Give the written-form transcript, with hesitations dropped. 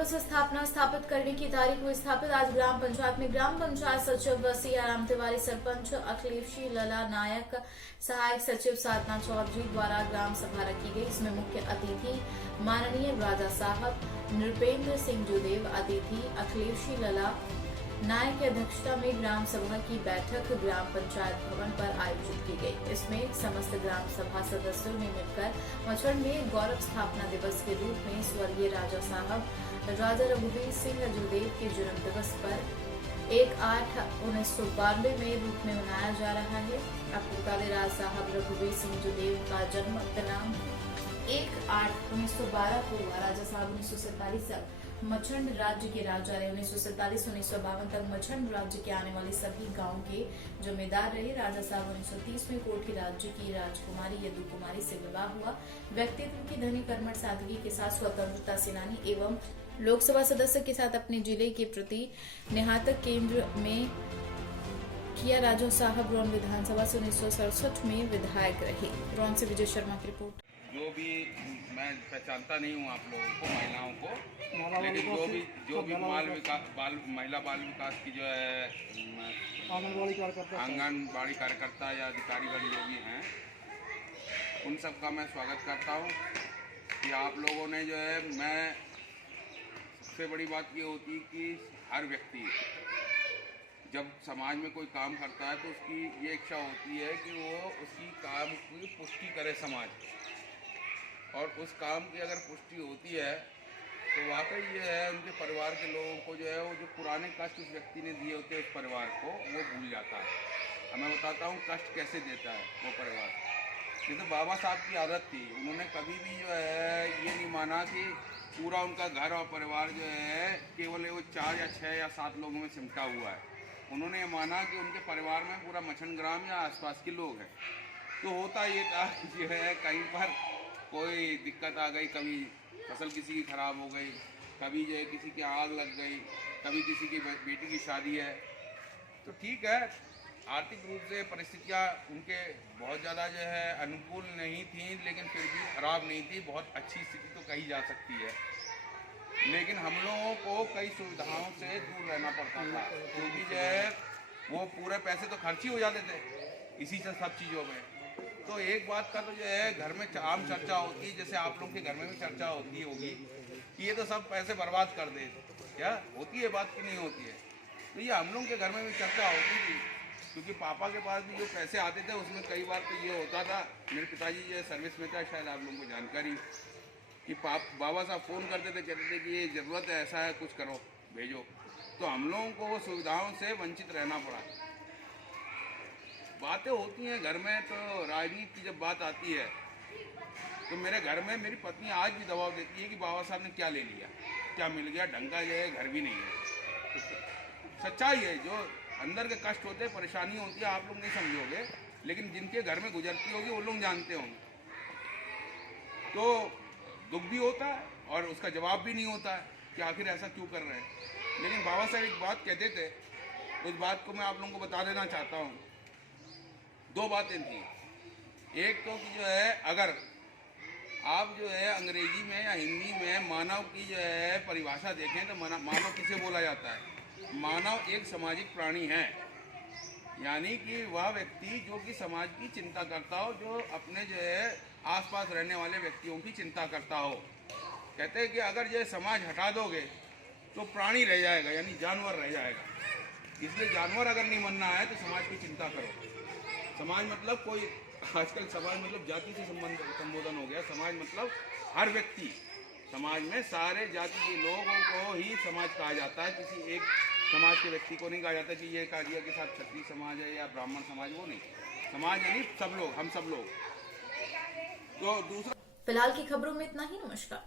दिवस स्थापना स्थापित करने की तारीख को स्थापित आज ग्राम पंचायत में ग्राम पंचायत सचिव सियाराम तिवारी, सरपंच अखिलेशी लला नायक, सहायक सचिव साधना चौधरी द्वारा ग्राम सभा रखी गई। इसमें मुख्य अतिथि माननीय राजा साहब नृपेंद्र सिंह जुदेव, अतिथि अखिलेशी लला नायक की अध्यक्षता में ग्राम सभा की बैठक ग्राम पंचायत भवन पर आयोजित की गई। इसमें समस्त ग्राम सभा सदस्यों ने मिलकर मछड़ में गौरव स्थापना दिवस के रूप में स्वर्गीय राजा साहब राजा रघुवीर सिंह जुदेव के जन्म दिवस पर 1/8/1992 में रूप में मनाया जा रहा है। आपको बता दें, राजा साहब रघुवीर सिंह जुदेव का जन्म दिनांक 1/8/1912 को हुआ। राजा साहब 1947 तक मछंड राज्य के राजा रहे। 1947-1952 तक मछंड राज्य के आने वाले सभी गांवों के जमींदार रहे। राजा साहब 1930 में कोठी राज्य की राजकुमारी यदु कुमारी से विवाह हुआ। व्यक्तित्व की धनी, कर्मठ, सादगी के साथ स्वतंत्रता सेनानी एवं लोकसभा सदस्य के साथ अपने जिले के प्रति निहातक केंद्र में किया। राजा साहब रौन विधानसभा से 1967 में विधायक रहे। रौन से विजय शर्मा की रिपोर्ट। जो भी मैं पहचानता नहीं हूँ आप लोगों को, महिलाओं को, लेकिन जो भी महिला बाल विकास की जो है आंगनबाड़ी कार्यकर्ता या अधिकारीगण जो भी हैं, उन सब का मैं स्वागत करता हूँ कि आप लोगों ने जो है, मैं सबसे बड़ी बात ये होती है कि हर व्यक्ति जब समाज में कोई काम करता है तो उसकी ये इच्छा होती है कि वो उसकी काम की पुष्टि करे समाज, और उस काम की अगर पुष्टि होती है तो वाकई ये है उनके परिवार के लोगों को जो है, वो जो पुराने कष्ट उस व्यक्ति ने दिए होते हैं उस परिवार को, वो भूल जाता है। अब मैं बताता हूँ कष्ट कैसे देता है वो परिवार। जैसे बाबा साहब की आदत थी, उन्होंने कभी भी जो है ये नहीं माना कि पूरा उनका घर और परिवार जो है केवल वो 4 या 6 या 7 लोगों में सिमटा हुआ है। उन्होंने ये माना कि उनके परिवार में पूरा मछन ग्राम या आसपास के लोग हैं। तो होता ये था जो है, कहीं पर कोई दिक्कत आ गई, कभी फसल किसी की ख़राब हो गई, कभी जो है किसी की आग लग गई, कभी किसी की बेटी की शादी है, तो ठीक है, आर्थिक रूप से परिस्थितियाँ उनके बहुत ज़्यादा जो है अनुकूल नहीं थी, लेकिन फिर भी ख़राब नहीं थी, बहुत अच्छी स्थिति तो कही जा सकती है। लेकिन हम लोगों को कई सुविधाओं से दूर रहना पड़ता था, क्योंकि जो है वो पूरे पैसे तो खर्च ही हो जाते थे इसी से सब चीज़ों में। तो एक बात का तो जो है घर में आम चर्चा होती है, जैसे आप लोगों के घर में भी चर्चा होती होगी कि ये तो सब पैसे बर्बाद कर दे, क्या होती है बात की नहीं होती है। तो ये हम लोगों के घर में भी चर्चा होती थी, क्योंकि पापा के पास भी जो पैसे आते थे उसमें कई बार तो ये होता था, मेरे पिताजी जो सर्विस में था, शायद आप लोगों को जानकारी, कि बाबा साहब फ़ोन करते थे, कहते थे कि ये ज़रूरत है, ऐसा है, कुछ करो, भेजो। तो हम लोगों को वो सुविधाओं से वंचित रहना पड़ा। बातें होती हैं घर में, तो राजनीति की जब बात आती है तो मेरे घर में मेरी पत्नी आज भी दबाव देती है कि बाबा साहब ने क्या ले लिया, क्या मिल गया, ढंग का जो है घर भी नहीं है। सच्चाई है, जो अंदर के कष्ट होते हैं, परेशानी होती है, आप लोग नहीं समझोगे, लेकिन जिनके घर में गुजरती होगी वो लोग जानते होंगे। तो दुख भी होता है और उसका जवाब भी नहीं होता है कि आखिर ऐसा क्यों कर रहे हैं। लेकिन बाबा साहब एक बात कहते थे, उस बात को मैं आप लोगों को बता देना चाहता हूँ। 2 बातें थी। एक तो कि जो है, अगर आप जो है अंग्रेजी में या हिंदी में मानव की जो है परिभाषा देखें तो मानव किसे बोला जाता है? मानव एक सामाजिक प्राणी है, यानी कि वह व्यक्ति जो कि समाज की चिंता करता हो, जो अपने जो है आसपास रहने वाले व्यक्तियों की चिंता करता हो। कहते हैं कि अगर ये समाज हटा दोगे तो प्राणी रह जाएगा, यानी जानवर रह जाएगा। इसलिए जानवर अगर नहीं बनना है तो समाज की चिंता करो। समाज मतलब कोई, आजकल समाज मतलब जाति से संबोधन हो गया। समाज मतलब हर व्यक्ति, समाज में सारे जाति के लोगों को ही समाज कहा जाता है। किसी एक समाज के व्यक्ति को नहीं कहा जाता कि ये कार्य के साथ क्षत्रिय समाज है या ब्राह्मण समाज, वो नहीं। समाज यानी सब लोग, हम सब लोग। तो दूसरा, फिलहाल की खबरों में इतना ही। नमस्कार।